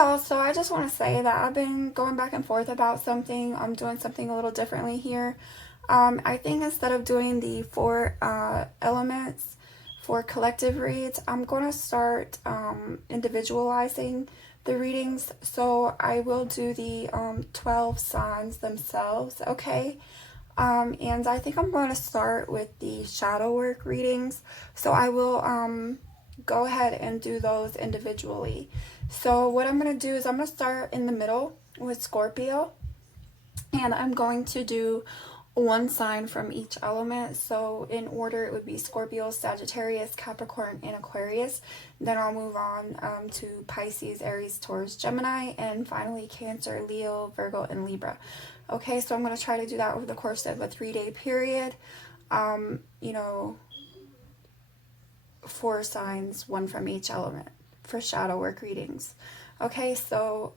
y'all, so I just want to say that I've been going back and forth about something. I'm doing something a little differently here. I think instead of doing the four elements for collective reads, I'm going to start individualizing the readings. So I will do the 12 signs themselves, okay? And I think I'm going to start with the shadow work readings. So I will go ahead and do those individually. So what I'm going to do is I'm going to start in the middle with Scorpio, and I'm going to do one sign from each element. So in order, it would be Scorpio, Sagittarius, Capricorn, and Aquarius. Then I'll move on to Pisces, Aries, Taurus, Gemini, and finally Cancer, Leo, Virgo, and Libra. Okay, so I'm going to try to do that over the course of a 3-day period. You know, 4 signs, one from each element for shadow work readings. Okay, so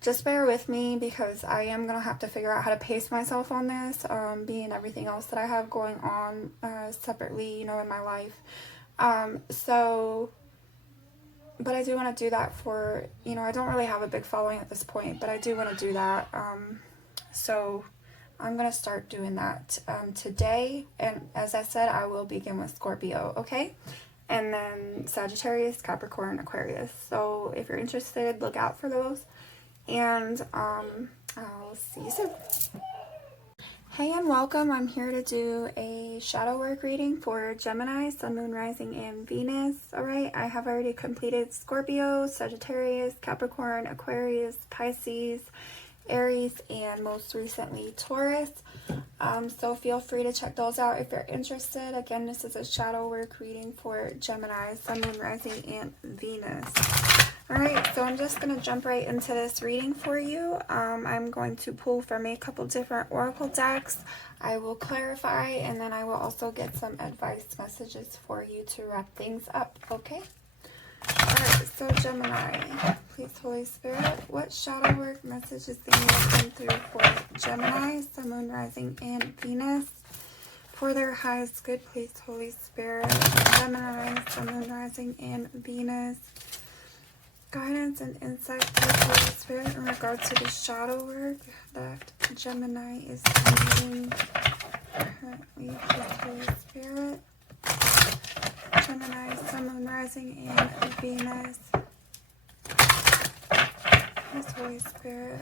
just bear with me because I am going to have to figure out how to pace myself on this, being everything else that I have going on separately, you know, in my life. But I do want to do that for, you know, I don't really have a big following at this point, but I do want to do that. So I'm going to start doing that today. And as I said, I will begin with Scorpio, okay? And then Sagittarius, Capricorn, Aquarius. So if you're interested, look out for those. And I'll see you soon. Hey and welcome. I'm here to do a shadow work reading for Gemini, Sun, Moon, Rising, and Venus. Alright, I have already completed Scorpio, Sagittarius, Capricorn, Aquarius, Pisces, Aries, and most recently Taurus. So feel free to check those out if you're interested. Again, this is a shadow work reading for Gemini, Sun, Moon, Rising, and Venus. Alright, so I'm just going to jump right into this reading for you. I'm going to pull from a couple different oracle decks. I will clarify, and then I will also get some advice messages for you to wrap things up, okay? Alright, so Gemini, please Holy Spirit, what shadow work message is being come through for Gemini, Sun, Moon, Rising, and Venus? For their highest good, please Holy Spirit, Gemini, Sun, Moon, Rising, and Venus. Guidance and insight from the Holy Spirit in regards to the shadow work that Gemini is doing currently. Please Holy Spirit, Gemini, Sun, Moon, Rising, and Venus. Please Holy Spirit,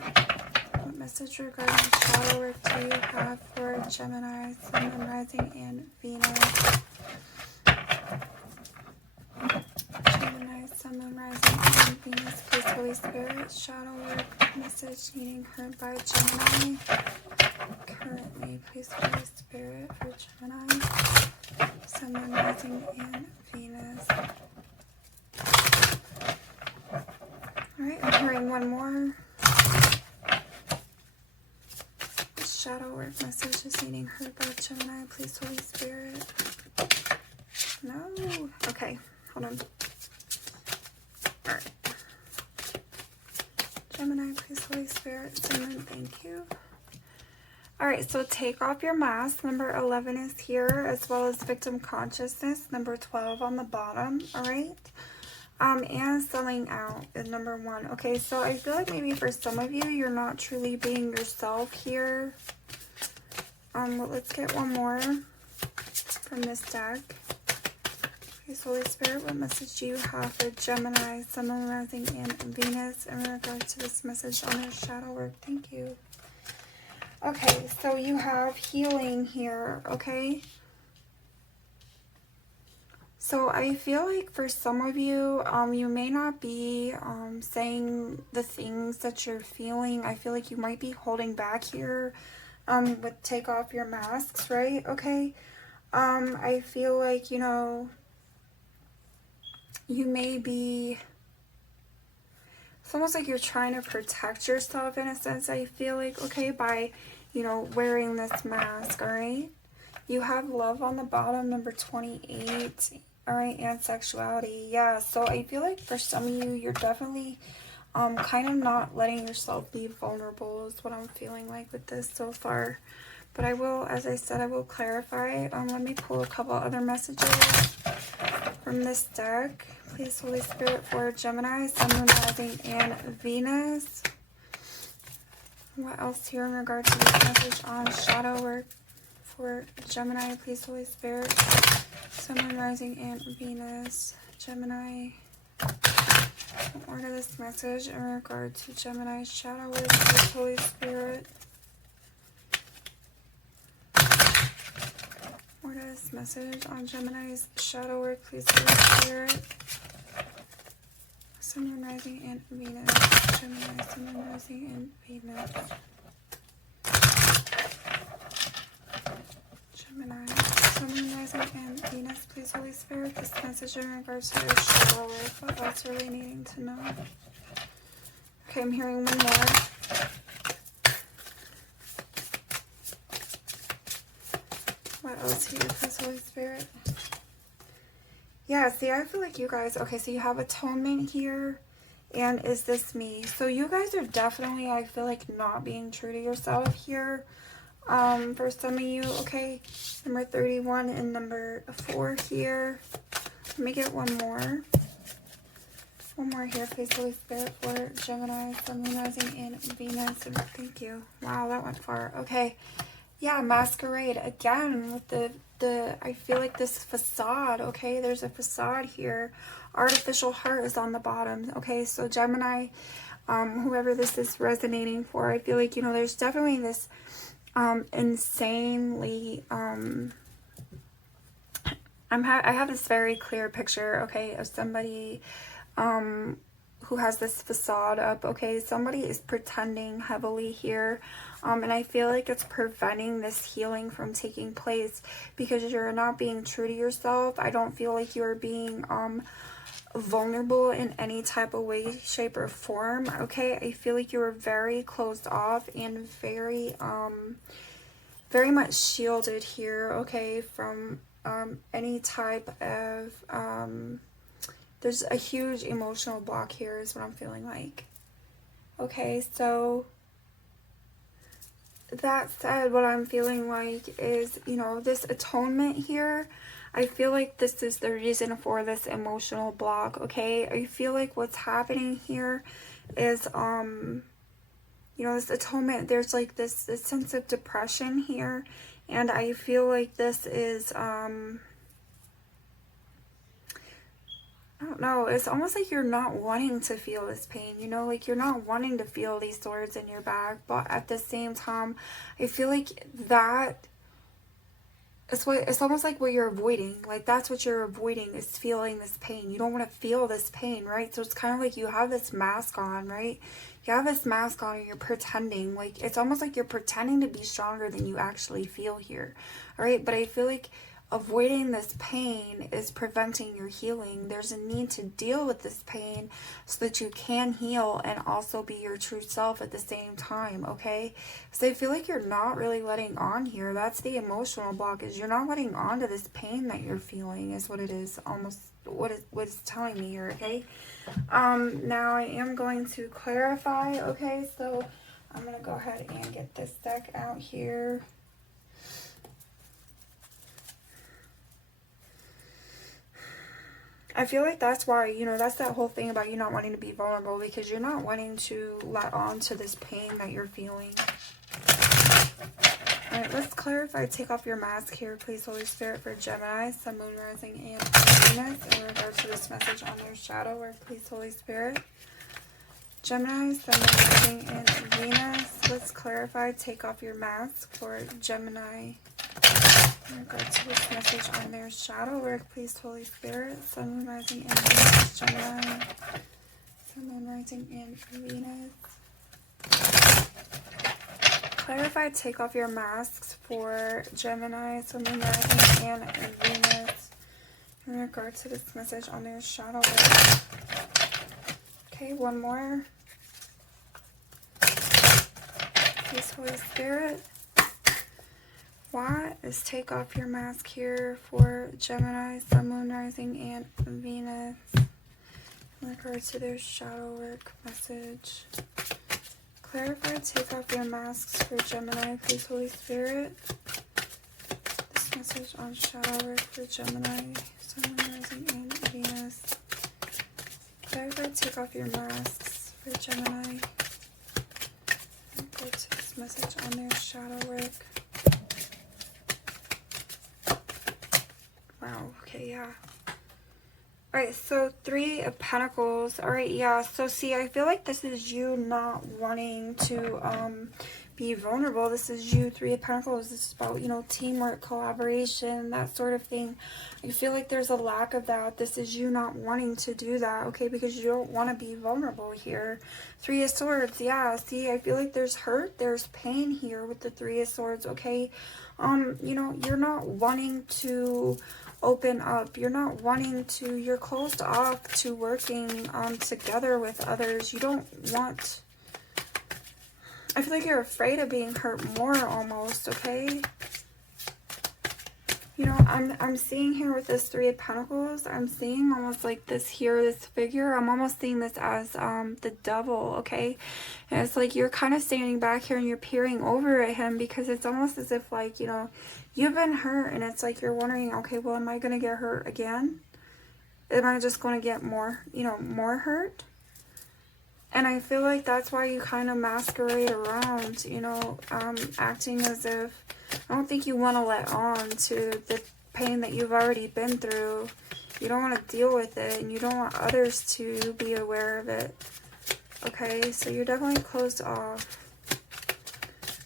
what message regarding shadow work do you have for Gemini, Sun, Moon, Rising, and Venus? Gemini, Sun, Moon, Rising, and Venus. Please Holy Spirit, shadow work message needing heard by Gemini currently. Please Holy Spirit for Gemini, Sun, Moon, Rising, and Venus. Alright, I'm hearing one more. Shadow work message is needing heard by Gemini. Please Holy Spirit. No. Okay, hold on. Alright. Gemini, please Holy Spirit. Sun, thank you. Alright, so take off your mask. Number 11 is here, as well as victim consciousness. Number 12 on the bottom. Alright. And selling out is number 1. Okay, so I feel like maybe for some of you, you're not truly being yourself here. But let's get one more from this deck. Please, Holy Spirit, what message do you have for Gemini, Sun, Moon, Rising, and Venus in regards to this message on their shadow work? Thank you. Okay, so you have healing here, okay? So I feel like for some of you, you may not be saying the things that you're feeling. I feel like you might be holding back here with take off your masks, right? Okay. I feel like, you know, you may be, it's almost like you're trying to protect yourself in a sense, I feel like, okay, by, you know, wearing this mask, all right? You have love on the bottom, number 28, all right, and sexuality. Yeah, so I feel like for some of you, you're definitely kind of not letting yourself be vulnerable is what I'm feeling like with this so far. But I will, as I said, I will clarify. Let me pull a couple other messages from this deck. Please, Holy Spirit, for Gemini, Sun, Moon, Rising, and Venus. What else here in regard to this message on shadow work for Gemini? Please, Holy Spirit, Sun, Moon, Rising, and Venus. Gemini. What more to this message in regard to Gemini's shadow work? Please, Holy Spirit. More to this message on Gemini's shadow work. Please, Holy Spirit. Sun, Moon, Rising, and Venus. Gemini, Sun, Moon, Rising, and Venus. Gemini, Sun, Moon, Rising, and Venus. Please, Holy Spirit, this message in regards to their shadow work. What else really needing to know? Okay, I'm hearing one more. What else here, please, Holy Spirit? Yeah, see, I feel like you guys, okay, so you have atonement here, and is this me? So you guys are definitely, I feel like, not being true to yourself here. For some of you, okay, number 31 and number 4 here. Let me get one more. One more here, please, Holy Spirit, for Gemini, Sun, Moon, Rising, and Venus. Thank you. Wow, that went far. Okay. Yeah, masquerade again with the I feel like this facade. Okay, there's a facade here. Artificial heart is on the bottom. Okay, so Gemini, whoever this is resonating for, I feel like, you know, there's definitely this insanely I have this very clear picture, okay, of somebody who has this facade up. Okay, somebody is pretending heavily here, and I feel like it's preventing this healing from taking place because you're not being true to yourself. I don't feel like you're being vulnerable in any type of way, shape, or form. Okay, I feel like you were very closed off and very much shielded here, okay, from any type of there's a huge emotional block here is what I'm feeling like. Okay, so that said, what I'm feeling like is, you know, this atonement here, I feel like this is the reason for this emotional block. Okay, I feel like what's happening here is you know, this atonement, there's like this sense of depression here, and I feel like this is I don't know, it's almost like you're not wanting to feel this pain, you know, like you're not wanting to feel these swords in your back, but at the same time, I feel like that it's almost like what you're avoiding. Like that's what you're avoiding, is feeling this pain. You don't want to feel this pain, right? So it's kind of like you have this mask on, right? You have this mask on and you're pretending. Like it's almost like you're pretending to be stronger than you actually feel here, all right? But I feel like avoiding this pain is preventing your healing. There's a need to deal with this pain so that you can heal and also be your true self at the same time, okay? So I feel like you're not really letting on here. That's the emotional block, is you're not letting on to this pain that you're feeling, is what it is, almost what it's telling me here, okay? Now I am going to clarify, okay? So I'm going to go ahead and get this deck out here. I feel like that's why, you know, that's that whole thing about you not wanting to be vulnerable, because you're not wanting to let on to this pain that you're feeling. Alright, let's clarify. Take off your mask here, please, Holy Spirit, for Gemini, Sun, Moon, Rising, and Venus in regards to this message on their shadow work, please, Holy Spirit. Gemini, Sun, Moon, Rising, and Venus. Let's clarify. Take off your mask for Gemini in regards to this message on their shadow work, please, Holy Spirit. Sun, Moon, Rising, and Venus. Gemini, Sun, Moon, Rising, and Venus. Clarify. Take off your masks for Gemini, Sun, Moon, Rising, and Venus in regards to this message on their shadow work. Okay, one more. Please, Holy Spirit. What is take off your mask here for Gemini, Sun, Moon, Rising, and Venus in regards to their shadow work message. Clarify, take off your masks for Gemini, please, Holy Spirit. This message on shadow work for Gemini, Sun, Moon, Rising, and Venus. Clarify, take off your masks for Gemini. Go to this message on their shadow work. Wow, okay, yeah. Alright, so 3 of Pentacles. Alright, yeah, so see, I feel like this is you not wanting to be vulnerable. This is you, 3 of Pentacles. This is about, you know, teamwork, collaboration, that sort of thing. I feel like there's a lack of that. This is you not wanting to do that, okay, because you don't want to be vulnerable here. 3 of Swords, yeah, see, I feel like there's hurt, there's pain here with the 3 of Swords, okay. You know, you're not wanting to open up. You're not wanting to, you're closed off to working together with others. You don't want, I feel like you're afraid of being hurt more almost, okay? You know, I'm seeing here with this 3 of Pentacles, I'm seeing almost like this here, this figure. I'm almost seeing this as the devil, okay? And it's like you're kind of standing back here and you're peering over at him because it's almost as if like, you know, you've been hurt and it's like you're wondering, okay, well, am I going to get hurt again? Am I just going to get more, you know, more hurt? And I feel like that's why you kind of masquerade around, you know, acting as if, I don't think you want to let on to the pain that you've already been through. You don't want to deal with it, and you don't want others to be aware of it. Okay, so you're definitely closed off.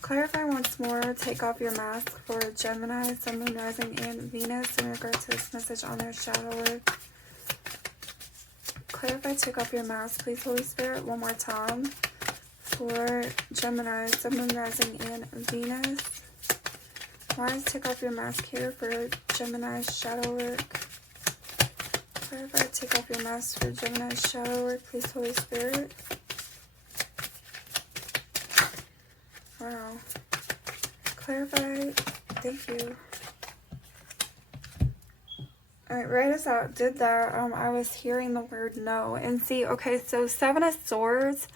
Clarify once more. Take off your mask for Gemini, Sun, Moon, Rising, and Venus in regard to this message on their shadow work. Clarify, take off your mask, please, Holy Spirit, one more time. For Gemini, Sun, Moon, Rising, and Venus. Why take off your mask here for Gemini's shadow work? Clarify, take off your mask for Gemini's shadow work, please, Holy Spirit. Wow. Clarify. Thank you. Alright, right as I did that, I was hearing the word no. And see, okay, so 7 of Swords.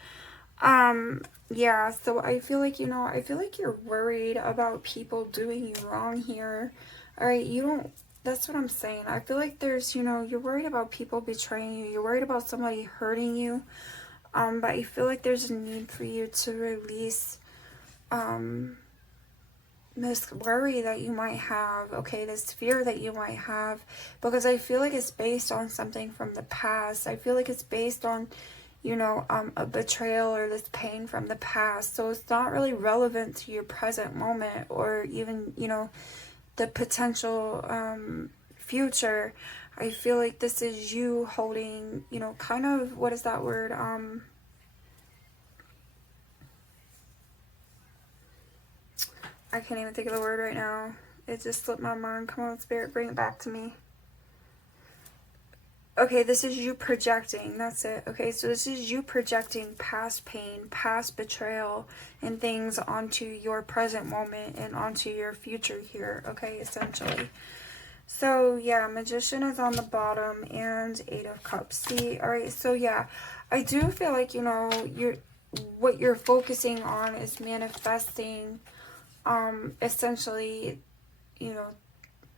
Yeah, so I feel like, you know, I feel like you're worried about people doing you wrong here. Alright, you don't, that's what I'm saying. I feel like there's, you know, you're worried about people betraying you. You're worried about somebody hurting you. But I feel like there's a need for you to release, this worry that you might have, okay, this fear that you might have, because I feel like it's based on something from the past. I feel like it's based on, you know, a betrayal or this pain from the past. So it's not really relevant to your present moment or even, you know, the potential future. I feel like this is you holding, you know, kind of, what is that word? I can't even think of the word right now. It just slipped my mind. Come on, Spirit, bring it back to me. Okay, this is you projecting. That's it. Okay, so this is you projecting past pain, past betrayal, and things onto your present moment and onto your future here. Okay, essentially. So, yeah, Magician is on the bottom and 8 of Cups. See, alright, so yeah, I do feel like, you know, what you're focusing on is manifesting, essentially, you know,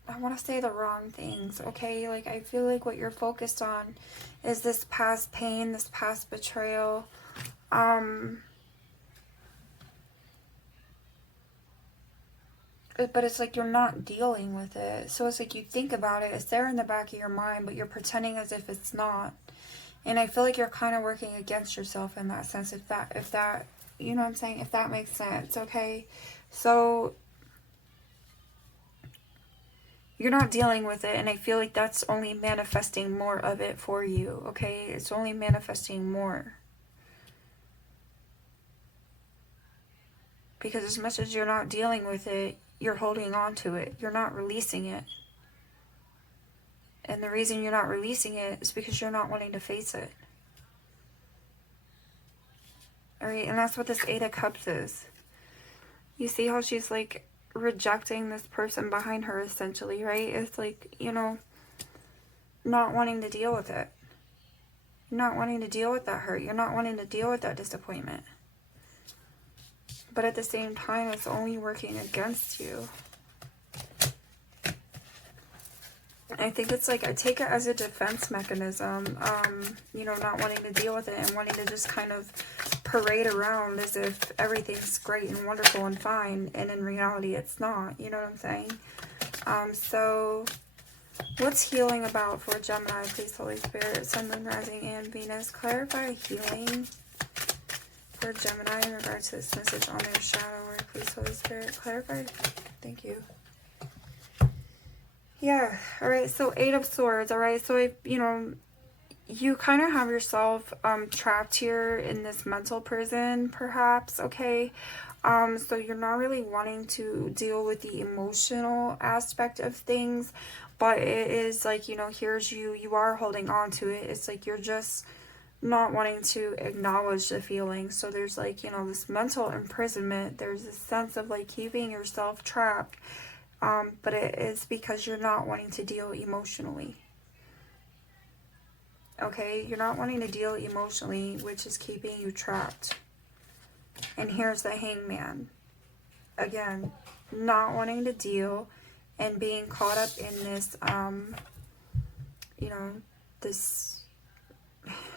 I want to say the wrong things, okay? Like, I feel like what you're focused on is this past pain, this past betrayal. But it's like you're not dealing with it. So it's like you think about it, it's there in the back of your mind, but you're pretending as if it's not. And I feel like you're kind of working against yourself in that sense, if that, you know what I'm saying? If that makes sense, okay? So you're not dealing with it, and I feel like that's only manifesting more of it for you, okay? It's only manifesting more. Because as much as you're not dealing with it, you're holding on to it. You're not releasing it. And the reason you're not releasing it is because you're not wanting to face it. Alright, and that's what this 8 of Cups is. You see how she's like rejecting this person behind her, essentially, right? It's like, you know, not wanting to deal with it. You're not wanting to deal with that hurt. You're not wanting to deal with that disappointment. But at the same time, it's only working against you. I think it's like, I take it as a defense mechanism, you know, not wanting to deal with it and wanting to just kind of parade around as if everything's great and wonderful and fine, and in reality it's not, you know what I'm saying? So what's healing about for Gemini, please, Holy Spirit, Sun, Moon, Rising, and Venus? Clarify healing for Gemini in regards to this message on their shadow work, please, Holy Spirit. Clarify. Thank you. Yeah, all right, so 8 of Swords, all right, so, you know, you kind of have yourself trapped here in this mental prison, perhaps, okay? So you're not really wanting to deal with the emotional aspect of things, but it is like, you know, here's you are holding on to it. It's like you're just not wanting to acknowledge the feelings. So there's like, you know, this mental imprisonment. There's this sense of like keeping yourself trapped. But it is because you're not wanting to deal emotionally. Okay, you're not wanting to deal emotionally, which is keeping you trapped. And here's the Hangman. Again, not wanting to deal and being caught up in this, you know, this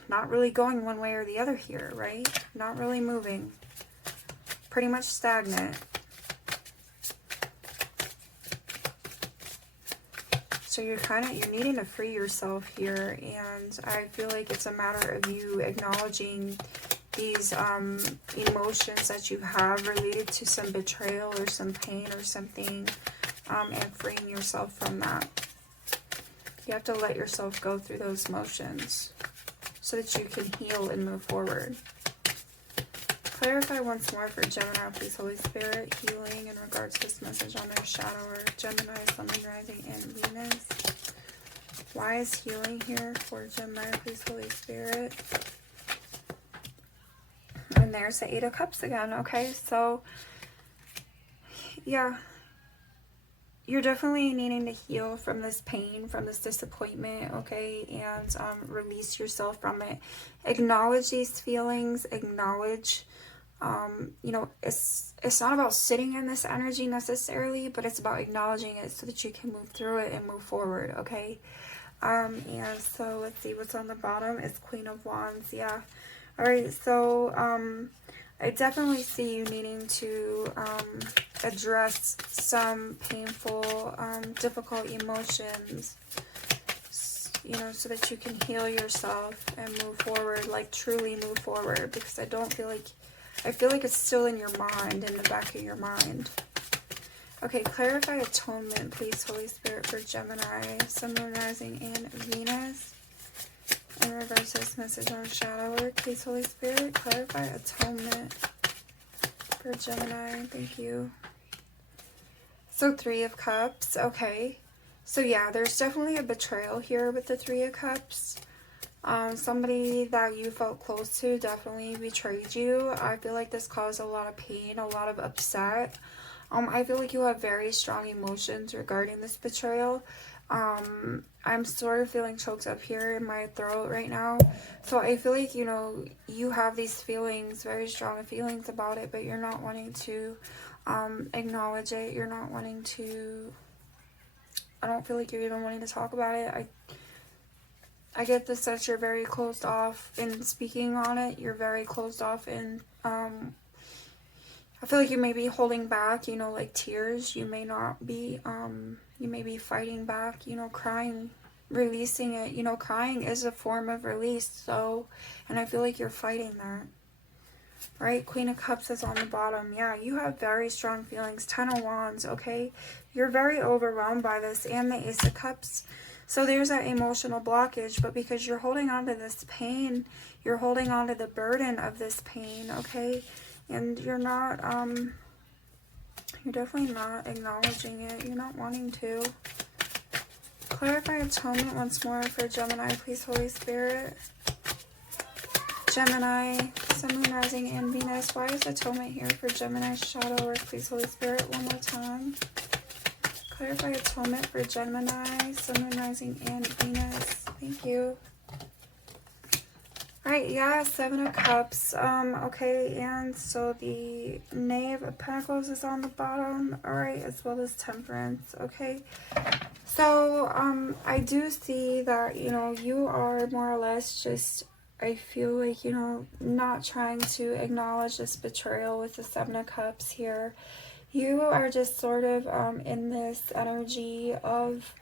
not really going one way or the other here, right? Not really moving. Pretty much stagnant. So you're needing to free yourself here, and I feel like it's a matter of you acknowledging these emotions that you have related to some betrayal or some pain or something, and freeing yourself from that. You have to let yourself go through those emotions so that you can heal and move forward. Clarify once more for Gemini, please, Holy Spirit, healing in regards to this message on their shadow work. Gemini, Sun, Moon, Rising, and Venus. Why is healing here for Gemini, please, Holy Spirit? And there's the 8 of Cups again, okay? So, yeah. You're definitely needing to heal from this pain, from this disappointment, okay? And release yourself from it. Acknowledge these feelings. Acknowledge, you know, it's not about sitting in this energy necessarily, but it's about acknowledging it so that you can move through it and move forward, okay? And so let's see what's on the bottom. It's Queen of Wands, yeah. All right, so I definitely see you needing to address some painful, difficult emotions, you know, so that you can heal yourself and move forward, like truly move forward, because I feel like it's still in your mind, in the back of your mind. Okay, clarify atonement, please, Holy Spirit, for Gemini, Sun, Moon, Rising, and Venus. In regards to this message on shadow work, please, Holy Spirit, clarify atonement for Gemini. Thank you. So 3 of Cups. Okay. So yeah, there's definitely a betrayal here with the 3 of Cups. Somebody that you felt close to definitely betrayed you. I feel like this caused a lot of pain, a lot of upset. I feel like you have very strong emotions regarding this betrayal. I'm sort of feeling choked up here in my throat right now. So I feel like, you know, you have these feelings, very strong feelings about it, but you're not wanting to acknowledge it. You're not wanting to, I don't feel like you're even wanting to talk about it. I get the sense you're very closed off in speaking on it. You're very closed off in, I feel like you may be holding back, you know, like tears. You may not be, you may be fighting back, you know, crying, releasing it. You know, crying is a form of release, so, and I feel like you're fighting that. Right? Queen of Cups is on the bottom. Yeah, you have very strong feelings. 10 of Wands, okay? You're very overwhelmed by this, and the Ace of Cups. So there's that emotional blockage, but because you're holding on to this pain, you're holding on to the burden of this pain, okay? And you're not, you're definitely not acknowledging it. You're not wanting to. Clarify atonement once more for Gemini, please, Holy Spirit. Gemini, Sun, Moon, Rising, and Venus. Why is atonement here for Gemini shadow work, please, Holy Spirit? One more time. Clarify atonement for Gemini, Sun, Moon, Rising, and Venus. Thank you. Alright, yeah, 7 of Cups. Okay, and so the Knave of Pentacles is on the bottom. Alright, as well as Temperance. Okay, So, I do see that, you know, you are more or less just, I feel like, you know, not trying to acknowledge this betrayal with the Seven of Cups here. You are just sort of in this energy of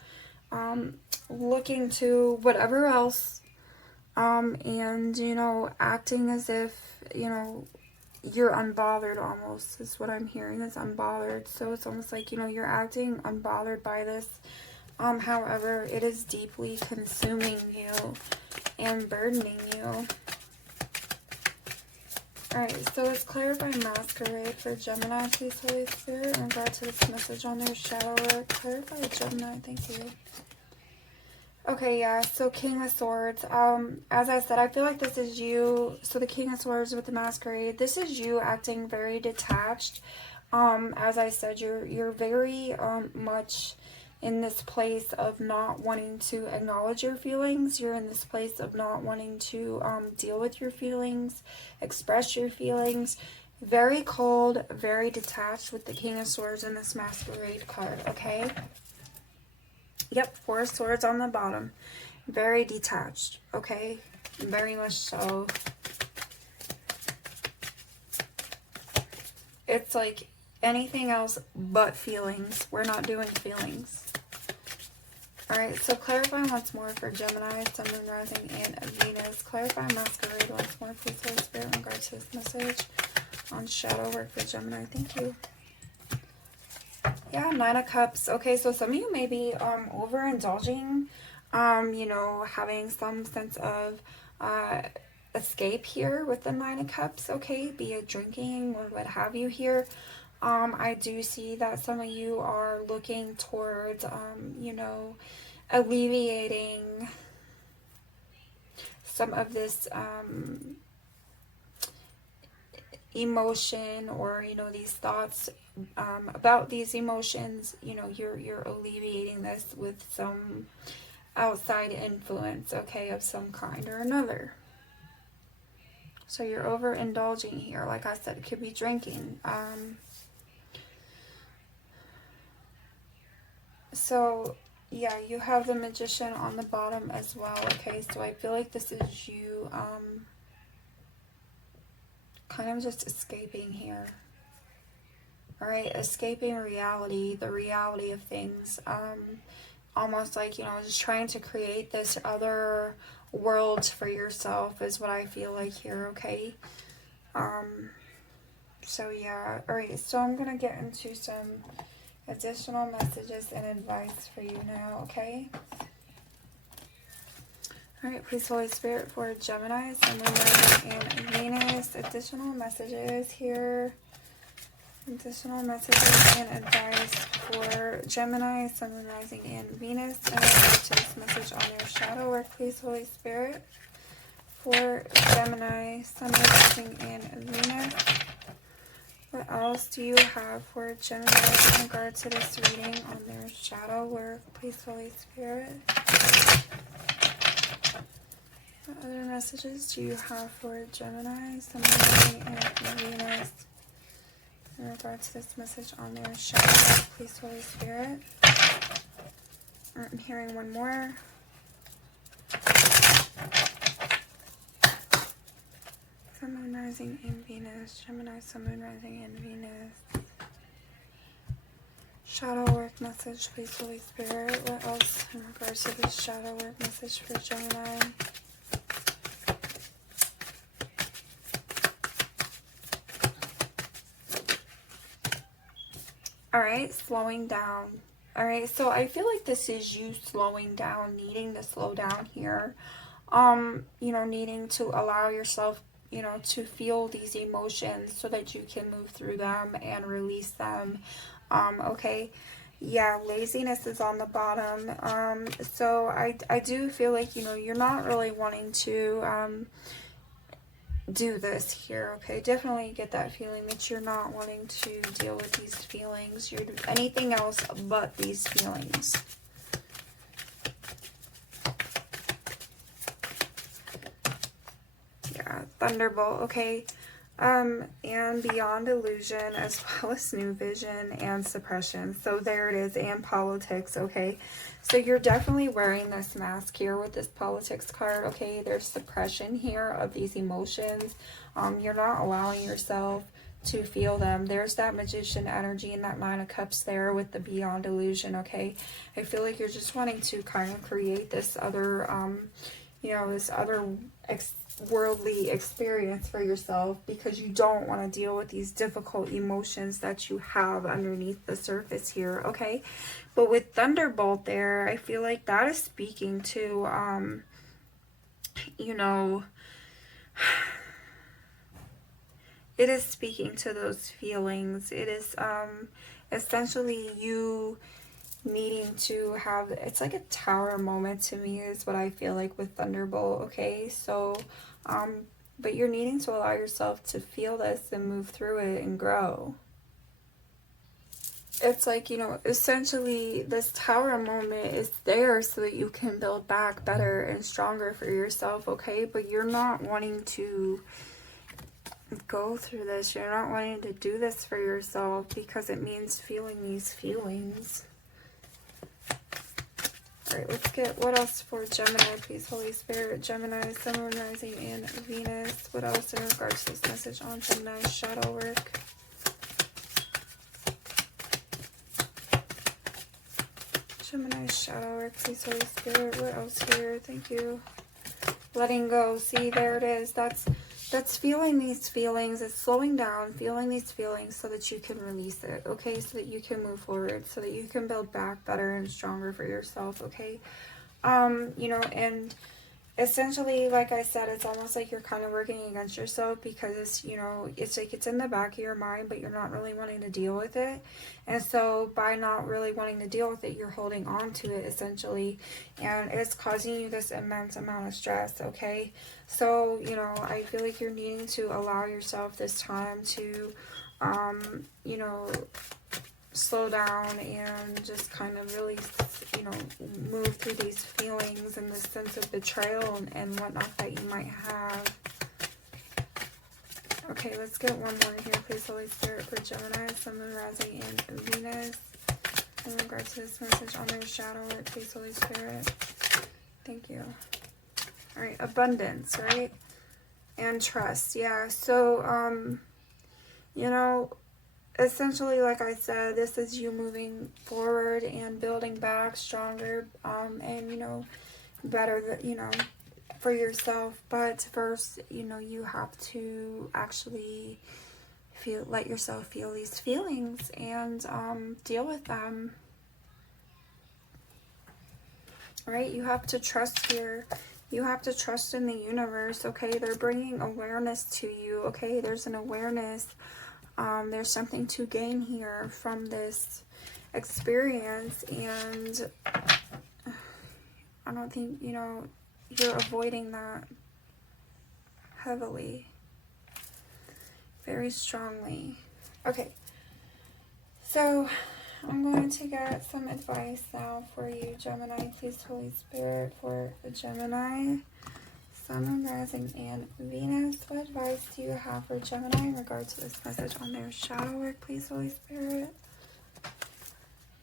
looking to whatever else, and, you know, acting as if, you know, you're unbothered almost, is what I'm hearing, is unbothered. So it's almost like, you know, you're acting unbothered by this. However, it is deeply consuming you and burdening you. Alright, so let's clarify masquerade for Gemini, please, Holy Spirit, in regard to this message on their shadow work. Clarify Gemini, thank you. Okay, yeah, so King of Swords. As I said, I feel like this is you. So the King of Swords with the masquerade, this is you acting very detached. As I said, you're very much in this place of not wanting to acknowledge your feelings. You're in this place of not wanting to deal with your feelings, express your feelings. Very cold, very detached with the King of Swords and this masquerade card, okay? Yep, Four of Swords on the bottom. Very detached, okay? Very much so. It's like anything else but feelings. We're not doing feelings. Alright, so clarify once more for Gemini, Sun, Moon, Rising, and Venus. Clarify masquerade once more, please, Holy Spirit, in regards to this message on shadow work for Gemini. Thank you. Yeah, Nine of Cups. Okay, so some of you may be overindulging, you know, having some sense of escape here with the Nine of Cups, okay? Be it drinking or what have you here. I do see that some of you are looking towards, you know, alleviating some of this emotion, or, you know, these thoughts about these emotions. You know, you're alleviating this with some outside influence, okay, of some kind or another. So you're overindulging here. Like I said, it could be drinking. So yeah, you have the Magician on the bottom as well, okay? So I feel like this is you kind of just escaping here. Alright, escaping reality, the reality of things. Almost like, you know, just trying to create this other world for yourself is what I feel like here, okay? So yeah, alright, so I'm going to get into some additional messages and advice for you now, okay? Alright, please, Holy Spirit, for Gemini, Sun, Moon, Rising, and Venus. Additional messages here. Additional messages and advice for Gemini, Sun, Moon, Rising, and Venus. And I'll to this message on their shadow work, please, Holy Spirit, for Gemini, Sun, Moon, Rising, and Venus. What else do you have for Gemini in regard to this reading on their shadow work, please, Holy Spirit? What other messages do you have for Gemini, Sun, Moon, Rising, and Venus in regard to this message on their shadow work, please, Holy Spirit? I'm hearing one more. Sun, Moon, Rising, and Venus. Gemini, Sun, Moon, Rising, and Venus. Shadow work message, please, Holy Spirit. What else in regards to this shadow work message for Gemini? Alright, slowing down. Alright, so I feel like this is you slowing down, needing to slow down here. You know, needing to allow yourself, you know, to feel these emotions so that you can move through them and release them. Okay. Yeah, laziness is on the bottom. So I do feel like, you know, you're not really wanting to do this here, okay? Definitely get that feeling that you're not wanting to deal with these feelings. You're anything else but these feelings. Yeah, Thunderbolt, okay? And beyond illusion, as well as new vision and suppression. So there it is, and politics, okay? So you're definitely wearing this mask here with this politics card, okay? There's suppression here of these emotions. You're not allowing yourself to feel them. There's that magician energy and that Nine of Cups there with the beyond illusion, okay? I feel like you're just wanting to kind of create this other, you know, this other worldly experience for yourself, because you don't want to deal with these difficult emotions that you have underneath the surface here, okay? But with Thunderbolt there, I feel like that is speaking to, you know, it is speaking to those feelings. It is essentially you needing to have, it's like a tower moment to me is what I feel like with Thunderbolt, okay? So but you're needing to allow yourself to feel this and move through it and grow. It's like, you know, essentially this tower moment is there so that you can build back better and stronger for yourself, okay? But you're not wanting to go through this. You're not wanting to do this for yourself because it means feeling these feelings. Alright, let's get what else for Gemini, please, Holy Spirit. Gemini, Sun, Moon, Rising, and Venus. What else in regards to this message on Gemini shadow work? Gemini shadow work, please, Holy Spirit. What else here? Thank you. Letting go. See, there it is. That's feeling these feelings. It's slowing down, feeling these feelings so that you can release it, okay? So that you can move forward, so that you can build back better and stronger for yourself, okay? You know, and essentially, like I said, it's almost like you're kind of working against yourself because it's, you know, it's like it's in the back of your mind, but you're not really wanting to deal with it. And so by not really wanting to deal with it, you're holding on to it essentially, and it's causing you this immense amount of stress, okay? So, you know, I feel like you're needing to allow yourself this time to, you know, slow down and just kind of really, you know, move through these feelings and the sense of betrayal and whatnot that you might have. Okay, let's get one more here, please, Holy Spirit, for Gemini, Sun, Moon, Rising, and Venus. In regards to this message on their shadow work, please, Holy Spirit. Thank you. Alright, abundance, right? And trust, yeah. So, you know, essentially, like I said, this is you moving forward and building back stronger, and, you know, better, you know, for yourself. But first, you know, you have to actually let yourself feel these feelings and deal with them. Right? You have to trust here. You have to trust in the universe, okay? They're bringing awareness to you, okay? There's an awareness. There's something to gain here from this experience, and I don't think, you know, you're avoiding that heavily, very strongly. Okay, so I'm going to get some advice now for you, Gemini. Please, Holy Spirit, for the Gemini, Sun, Moon, Rising, and Venus. What advice do you have for Gemini in regards to this message on their shadow work, please, Holy Spirit?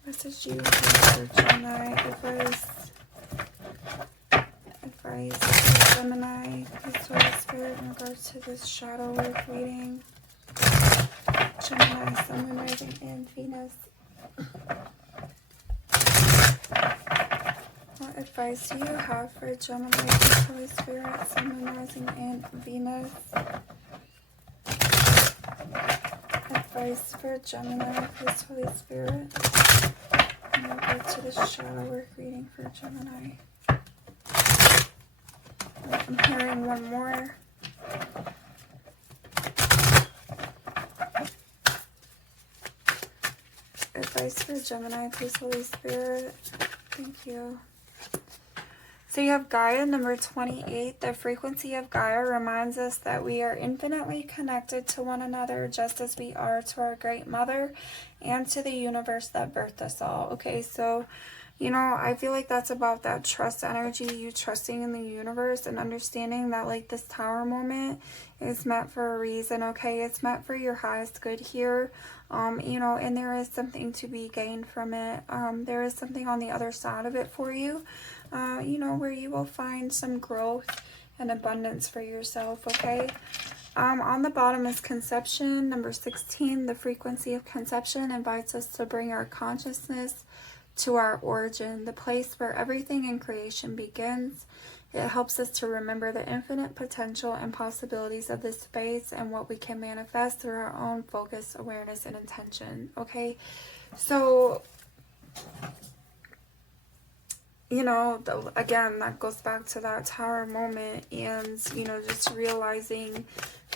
Message you have for Gemini. Advice for Gemini, please, Holy Spirit, in regards to this shadow work reading. Gemini, Sun, Moon, Rising, and Venus. What advice do you have for Gemini, please, Holy Spirit, Sun, Moon, Rising, and Venus? Advice for Gemini, please, Holy Spirit. And we'll go to the shadow work reading for Gemini. I'm hearing one more. Advice for Gemini, please, Holy Spirit. Thank you. So you have Gaia, number 28. The frequency of Gaia reminds us that we are infinitely connected to one another, just as we are to our Great Mother and to the universe that birthed us all. Okay, so, You know, I feel like that's about that trust energy, you trusting in the universe and understanding that, like, this Tower moment is meant for a reason, okay? It's meant for your highest good here, you know, and there is something to be gained from it. There is something on the other side of it for you, you know, where you will find some growth and abundance for yourself, okay? On the bottom is conception, number 16. The frequency of conception invites us to bring our consciousness to our origin, the place where everything in creation begins. It helps us to remember the infinite potential and possibilities of this space and what we can manifest through our own focus, awareness, and intention. Okay, so, you know, again, that goes back to that Tower moment and, you know, just realizing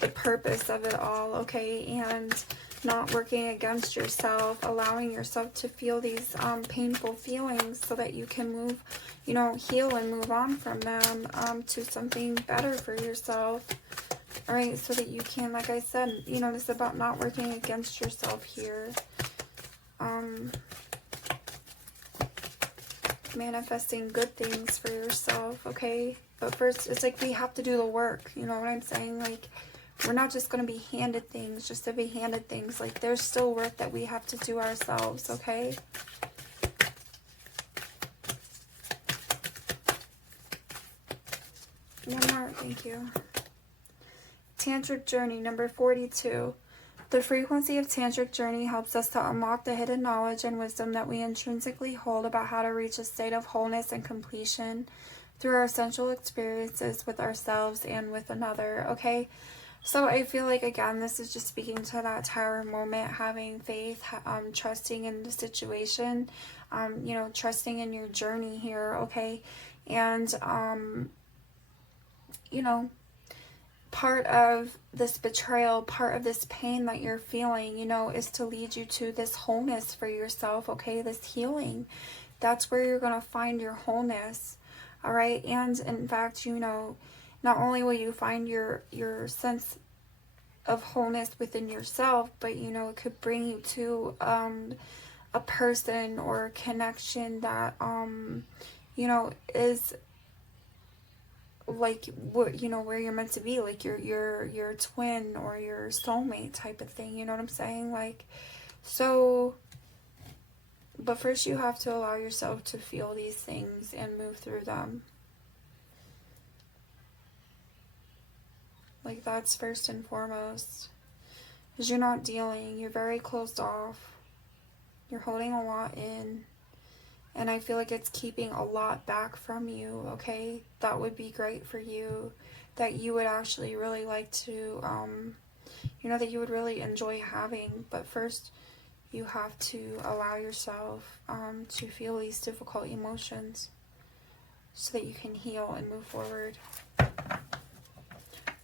the purpose of it all, okay, and not working against yourself, allowing yourself to feel these painful feelings so that you can move, you know, heal and move on from them to something better for yourself, all right, so that you can, like I said, you know, it's about not working against yourself here. Manifesting good things for yourself, okay? But first, it's like we have to do the work, you know what I'm saying? Like, we're not just going to be handed things just to be handed things. Like, there's still work that we have to do ourselves, okay? One more, thank you. Tantric journey, number 42. The frequency of tantric journey helps us to unlock the hidden knowledge and wisdom that we intrinsically hold about how to reach a state of wholeness and completion through our essential experiences with ourselves and with another, okay? So I feel like, again, this is just speaking to that Tower moment, having faith, trusting in the situation, you know, trusting in your journey here, okay? And, you know, part of this betrayal, part of this pain that you're feeling, you know, is to lead you to this wholeness for yourself, okay? This healing. That's where you're going to find your wholeness, all right? And in fact, you know, not only will you find your sense of wholeness within yourself, but, you know, it could bring you to a person or a connection that, you know, is like what, you know, where you're meant to be, like your twin or your soulmate type of thing, you know what I'm saying? Like, so, but first you have to allow yourself to feel these things and move through them. Like, that's first and foremost. Because you're not dealing. You're very closed off. You're holding a lot in. And I feel like it's keeping a lot back from you, okay? That would be great for you. That you would actually really like to, you know, that you would really enjoy having. But first, you have to allow yourself to feel these difficult emotions so that you can heal and move forward.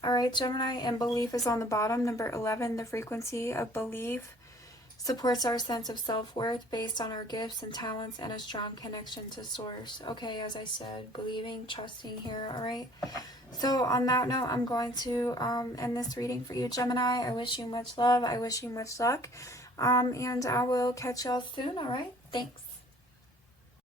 Alright, Gemini, and belief is on the bottom. Number 11, the frequency of belief supports our sense of self-worth based on our gifts and talents and a strong connection to source. Okay, as I said, believing, trusting here, alright? So on that note, I'm going to end this reading for you, Gemini. I wish you much love. I wish you much luck. And I will catch y'all soon, alright? Thanks.